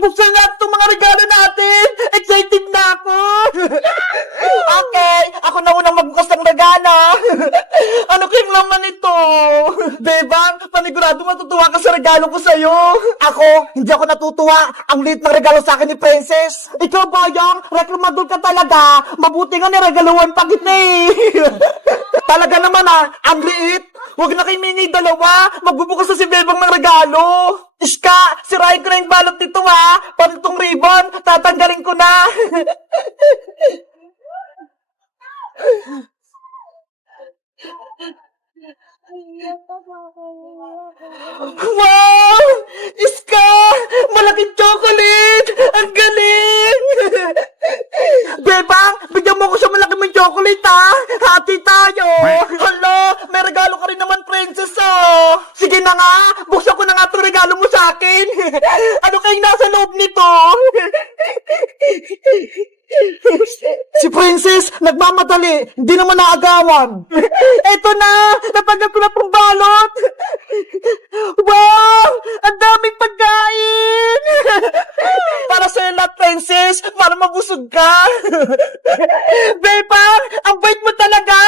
Buksan natin itong mga regalo natin! Excited na ako! Okay, ako na unang magbukas ng regalo. Ano kayong laman ito? Bebang, panigurado matutuwa ka sa regalo ko sa'yo. Ako, hindi ako natutuwa. Ang liit ng regalo sa akin ni Princess. Ikaw, Boyong, reklamador ka talaga. Mabuti nga niregaluhan pa kita eh. Talaga naman ang liit. Huwag na kayo mingi dalawa. Magbubukas na si Bebang ng regalo. Iska, sirahin ko na yung balot nito Pati itong ribbon, tatanggalin ko na. Wow! Iska! Malaking chocolate! Ang galing! Bebang, bigyan mo ko sa malaki mong chocolate Hati tayo! Hala, may regalo ka rin naman, Princess Sige na nga, buksan ko na nga itong regalo mo sa akin. Ano kayong nasa loob nito? Si Princess, nagmamadali. Hindi naman naagawan. Eto na! Natanggap ko na pong balot! Wow! Ang daming pagkain! Para sa'yo lahat, Princess! Para mabusog ka! Bebang! Ang bait mo talaga!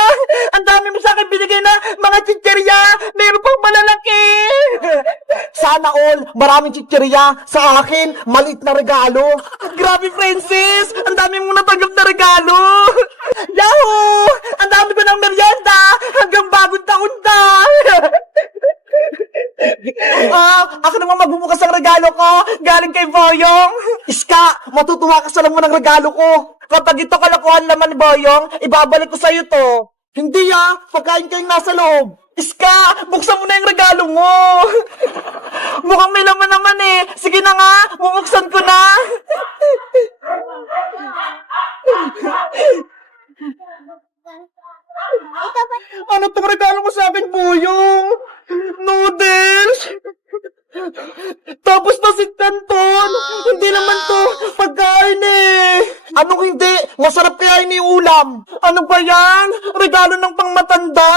Ang dami mo sa akin binigay na mga chicherya! Meron pang malalaki! Sana all, maraming chicherya. Sa akin, maliit na regalo. Grabe, Princess! Ang dami mong natanggap na regalo! Yahoo! Ang dami ko ng merienda! Hanggang bagong taon na! Ako naman magbubukas ang regalo ko! Galing kay Boyong! Iska, matutuwa ka sa laman ng regalo ko! Kapag ito kalakuhan naman ni Boyong, ibabalik ko sa'yo to! Hindi pagkain kayong nasa loob! Iska, buksan mo na yung regalo mo! Mukhang may laman naman Sige na nga, bubuksan ko na! Ano tong regalo mo sa akin, Boyong? Noodles? Tapos pasit canton? Hindi naman to pagkain Anong hindi? Masarap kaya ini ulam. Ano ba yan? Regalo ng pangmatanda?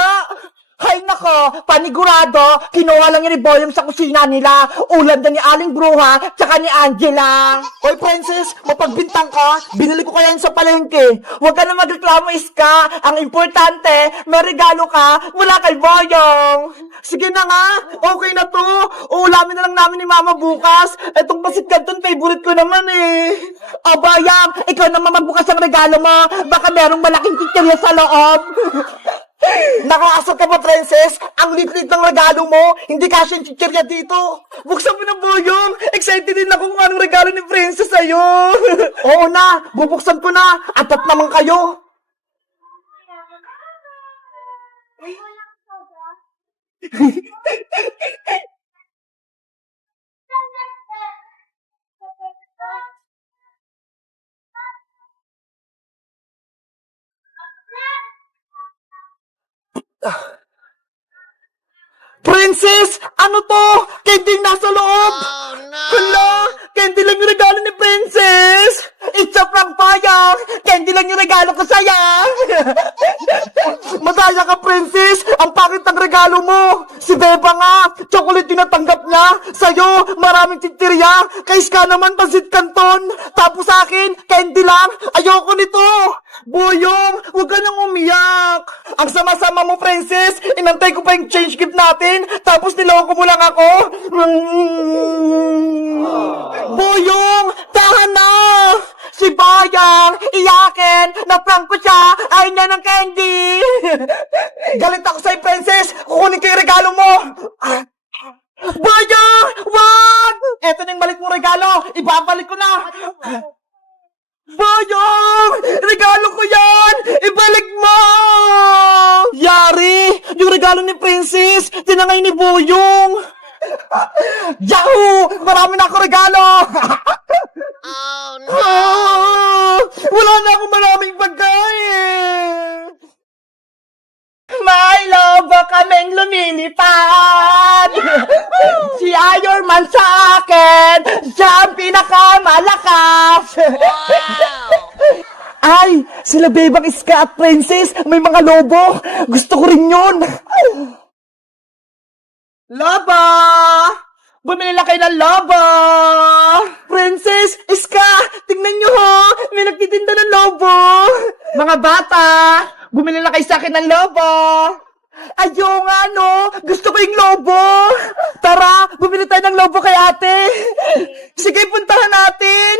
Hay nako, panigurado, kinuha lang ni Boyong sa kusina nila. Ulam na ni Aling Bruha, tsaka ni Angela. Hoy, Princess, mapagbintang ka. Binili ko kaya yun sa palengke. Huwag ka na magreklamo, Iska. Ang importante, may regalo ka mula kay Boyong. Sige na nga, okay na to. Ulamin na lang namin ni Mama bukas. Etong pasit canton, favorite ko naman O, Boyong, ikaw naman magbukas ang regalo mo. Baka merong malaking chicherya sa loob. Nakaasar ka ba, Princess? Ang lit-lit ng regalo mo. Hindi kasi yung chichirya dito. Buksan mo na, Boyong. Excited din ako kung anong regalo ni Princess sa'yo. Oo na, bubuksan ko na. Atat naman kayo. Princess! Ano to? Candy nasa loob! Hala! Candy lang yung regalo ni Princess! It's a prank, Boyong! Candy lang yung regalo ko sa'yo! Madaya ka, Princess! Ang pangit ng regalo mo! Si Beba nga! Chocolate yung natanggap niya! Sa'yo, maraming chichirya! Kay Iska naman, pasit canton! Tapos sa akin, candy lang! Ayoko nito! Boyong, huwag ka nang umiyak! Ang sama-sama mo, Princess! Inantay ko pa yung change gift natin! Tapos niloko mo lang ako! Boyong! Tahan na! Si Boyong! Iyakin! Na-prank ko siya! Ayaw niya ng candy! Galit ako sa'yo, Princess! Kukunin ko yung regalo mo! Boyong! Wag! Eto na yung balik mong regalo! Ibabalik ko na! Boyong! Regalo ko yan! Ibalik mo! Yari! Yung regalo ni Princess, tinangay ni Boyong! Yahoo! Marami na ako regalo! Oh no! Wala na akong maraming pagkain! May lobo kaming lumilipad! Si Iron Man sa akin! Siya ang pinakamalakas! Wow! Ay! Sila Bebang, Iska at Princess! May mga lobo! Gusto ko rin yun! Lobo! Bumili lang kayo ng lobo! Princess! may nagtitinda ng lobo. Mga bata, bumili na kayo sa akin ng lobo. Ayo nga, no? Gusto ko yung lobo. Tara, bumili tayo ng lobo kay ate. Sige, puntahan natin.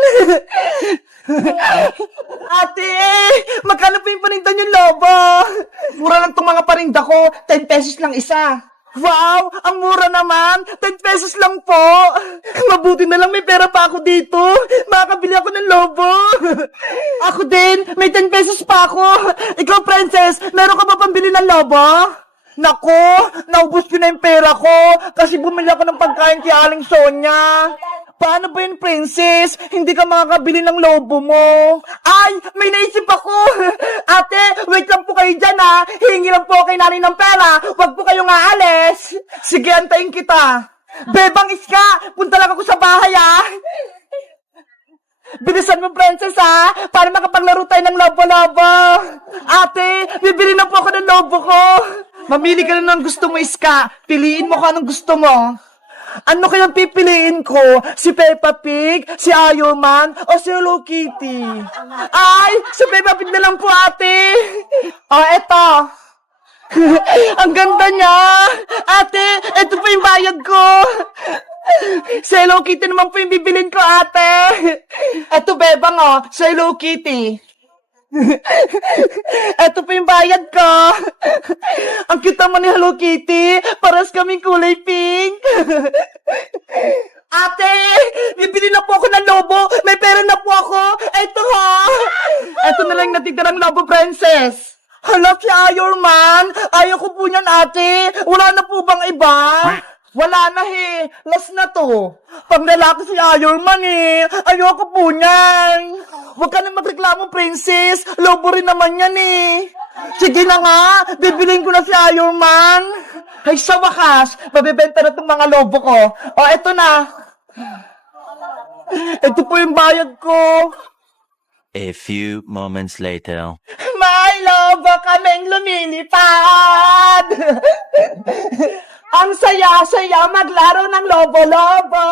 Ate, magkano po yung paninda yung lobo? Mura lang itong mga paninda ko. 10 pesos lang isa. Wow, ang mura naman. 10 pesos lang po. Mabuti na lang may pera pa ako dito. Makakabili ako ng lobo. Ako din, may 10 pesos pa ako. Ikaw, princess, meron ka ba pambili ng lobo? Nako, naubos ko na yung pera ko kasi bumili ako ng pagkain kay Aling Sonia. Paano ba yun, princess? Hindi ka makakabili ng lobo mo. Ay, may naisip ako. Ate, wait lang po kayo dyan ha. Hingi lang po kay nanay ng pera. Huwag po kayong aalis. Sige, antayin kita. Bebang Iska, punta lang ako sa bahay ha. Bilisan mo, princess ha, para makapaglaro tayo ng lobo-lobo. Ate, bibili na po ako ng lobo ko. Mamili ka na ng gusto mo, Iska. Piliin mo kung anong gusto mo. Ano kayang pipiliin ko? Si Peppa Pig, si Iron Man, o si Hello Kitty? Ay, si Peppa Pig na lang po, ate. Eto. Ang ganda niya. Ate, eto pa yung bayad ko. Si Hello Kitty naman po yung bibilin ko, ate. Eto, Bebang, si Hello Kitty. Eto pa yung bayad ko. Ang cute naman ni Hello Kitty. Paras kaming kulay pink. Ate, bibili na po ako ng lobo. May pera na po ako. Eto ha. Eto na lang natitirang lobo, princess. Hala, si Iron Man. Ayaw ko po niyan, ate. Wala na po bang iba? Wala na he. Last na to. Pang lalaki si Iron Man eh. Ayoko po niyan. Huwag ka na magreklamo, princess. Lobo rin naman yan eh. Sige na nga. Bibiliin ko na si Iron Man. Ay, sa wakas, mabibenta na itong mga lobo ko. O, eto na. Ito po yung bayad ko. A few moments later. May lobo kaming lumilipad. Ang saya-saya maglaro ng lobo-lobo.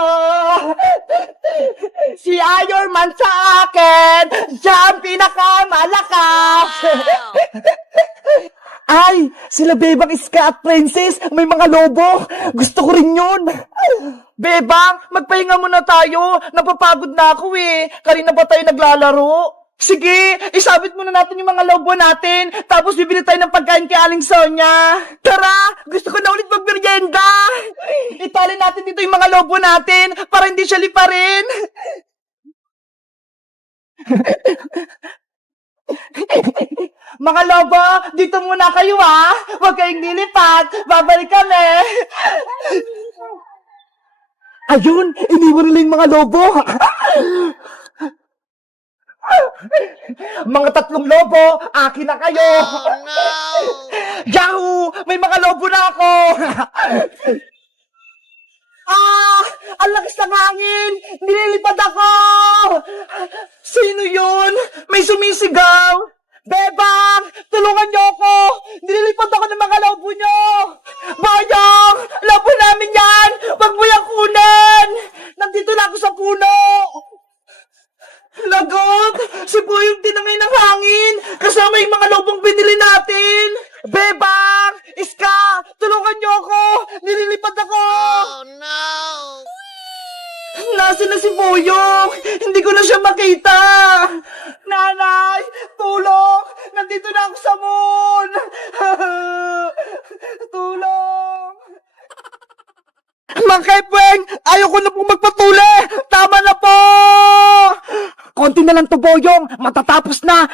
Si Iron Man sa akin, siya ang pinakamalakas. Ay, sila Bebang Iska at Princess, may mga lobo. Gusto ko rin yun. Bebang, magpahinga muna tayo. Napapagod na ako eh. Kanina ba tayo naglalaro? Sige, isabit muna natin yung mga lobo natin. Tapos bibili tayo ng pagkain kay Aling Sonia. Tara, gusto ko na ulit magmerienda. Itali natin dito yung mga lobo natin para hindi siya liparin. Mga lobo, dito muna kayo ha. Huwag kayong lilipat. Babalik kami. Ayun, iniwan nila yung mga lobo. Mga 3 lobo, akin na kayo. Oh, no! Yahoo! May mga lobo na ako. Ang lakas ng hangin. Nililipad ako. Sino yun? May sumisigaw. Bebang, tulungan niyo ako. Nililipad ako ng mga lobo niyo. Bayang, lobo namin yan. Wag mo yung kunin. Nandito na ako sa puno. Lagot! Si Boy yung tinangay ng hangin! Kasama yung mga lobong binili natin! Bebang! Iska! Tulungan niyo ako! Nililipad ako! Oh, no! Nasaan na si Boyong? Hindi ko na siya makita! Nanay! Tulong! Nandito na ako sa moon! Tulong! Mang Kepweng! Ayoko na pong magpatuli! Tama na po! Konti na lang to, Boyong. Matatapos na.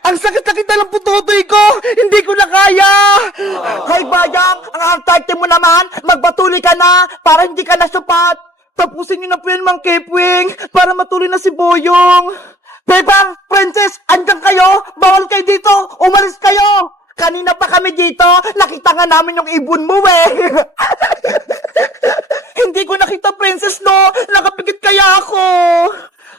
Ang sakit-sakit na lang pututoy ko. Hindi ko na kaya. Hay, Bayang, ang arte mo naman. Magpatuloy ka na para hindi ka nasupat. Tapusin niyo na po yan, Mang Kepweng, para matuloy na si Boyong. Bebang, Princess, andyan kayo. Bawal kayo dito. Umalis kayo. Kanina pa kami dito. Nakita nga namin yung ibon mo eh. Hindi ko nakita, Princess, no? Nakapikit kaya ako.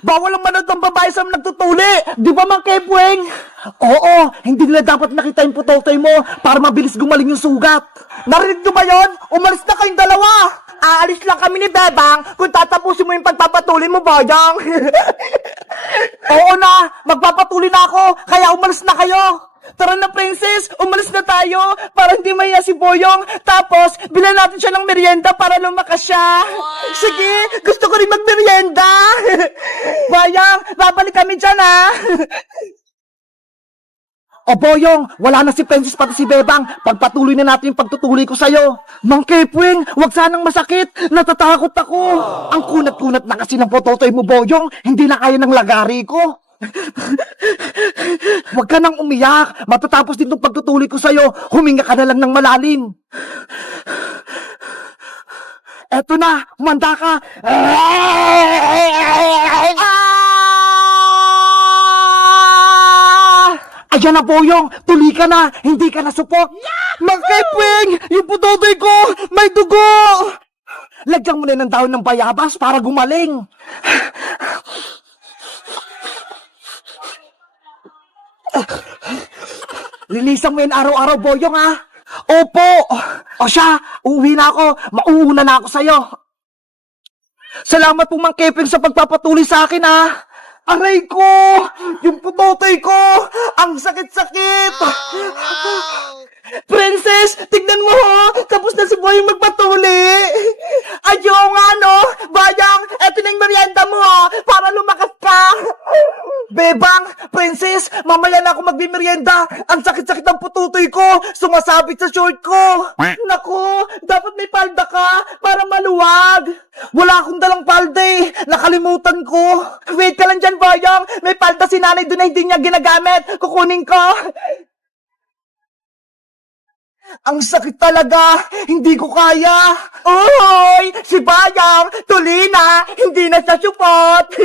Bawal ang manood ng babae sa nagtutuli. Di ba, Mang Kepweng? Oo, hindi nila dapat nakita yung putotoy mo para mabilis gumaling yung sugat. Narinig nyo ba yon? Umalis na kayong dalawa. aalis lang kami ni Bebang kung tatapusin mo yung pagpapatuloy mo, Boyong. Oo na, magpapatuloy na ako, kaya umalis na kayo. Tara na, Princess, umalis na tayo para hindi mahiya si Boyong. Tapos, bilan natin siya ng merienda para lumakas siya. Sige, gusto ko rin magmerienda. Boyong, babalik kami dyan, ha? O Boyong, wala na si Princess pati si Bebang. Pagpatuloy na natin yung pagtutuloy ko sa'yo. Mang Kepwing, wag sanang masakit. Natatakot ako. Ang kunat-kunat na kasi ng pototoy mo, Boyong. Hindi na kaya ng lagari ko. Huwag ka nang umiyak. Matatapos din itong pagtutuloy ko sa'yo. Huminga ka na lang ng malalim. Eto na, humanda ka. Ayan na, Boyong. Tuli ka na. Hindi ka na supot. Mang Kepwing, yung putotoy ko, may dugo. Lagyan mo na ng dahon ng bayabas para gumaling. Linisan mo yan araw-araw, Boyong, ha? Opo! O siya, uuwi na ako. Mauuna na ako sa'yo. Salamat po, Mang Keping, sa pagpapatuloy sa akin, ha? Aray ko! Yung putotoy ko! Ang sakit-sakit! Princess, tignan mo, ho! Tapos na si Boyong magpatuli! Ayaw nga, no? Bayang, eto na yung merienda mo, ha? Para lumakas ka! Bebang, Princess, mamaya na ako magmimerienda. Ang sakit-sakit ng pututoy ko. Sumasabit sa short ko. Naku, dapat may palda ka para maluwag. Wala akong dalang palda eh. Nakalimutan ko. Wait ka lang dyan, Boyong. May palda si nanay doon na hindi niya ginagamit. Kukunin ko. Ang sakit talaga. Hindi ko kaya. Uy, si Bayang, tuli na. Hindi na siya supot.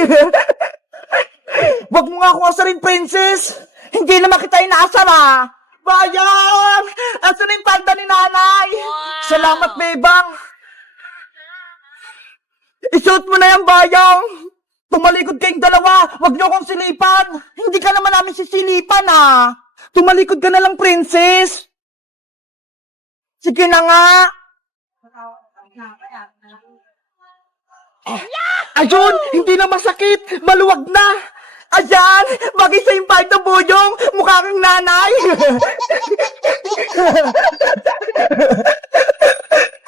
Wag mo nga akong asarin, Princess. Hindi naman kita inaasar, ah. Bayang! Asan yung palda ni nanay? Salamat, Bebang. Isuot mo na yan, Bayang. Tumalikod kayong dalawa. Wag niyo akong silipan. Hindi ka naman namin sisilipan, ah. Tumalikod ka na lang, Princess. Sige na nga. Ayun, hindi na masakit. Maluwag na. Ayan, bagay sa yung palda, Boyong. Mukha kang nanay.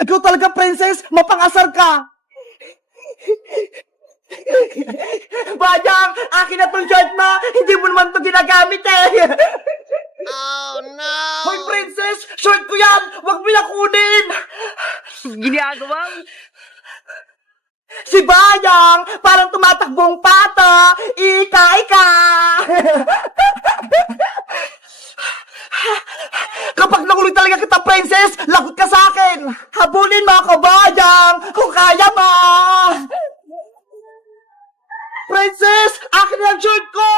Ikaw talaga, Princess. Mapangasar ka. Bayang, akin na tong shirt mo. Hindi mo naman ito ginagamit eh. Oh no! Hoy, Princess! Short ko yan! Huwag mo na kunin! Ginagawa? Si Bayang! Parang tumatakbong pato! Ika! Kapag nakulit talaga kita, Princess, lagot ka sa akin! Habulin mo ako, Bayang! Kung kaya mo! Princess! Akin na ang shirt ko!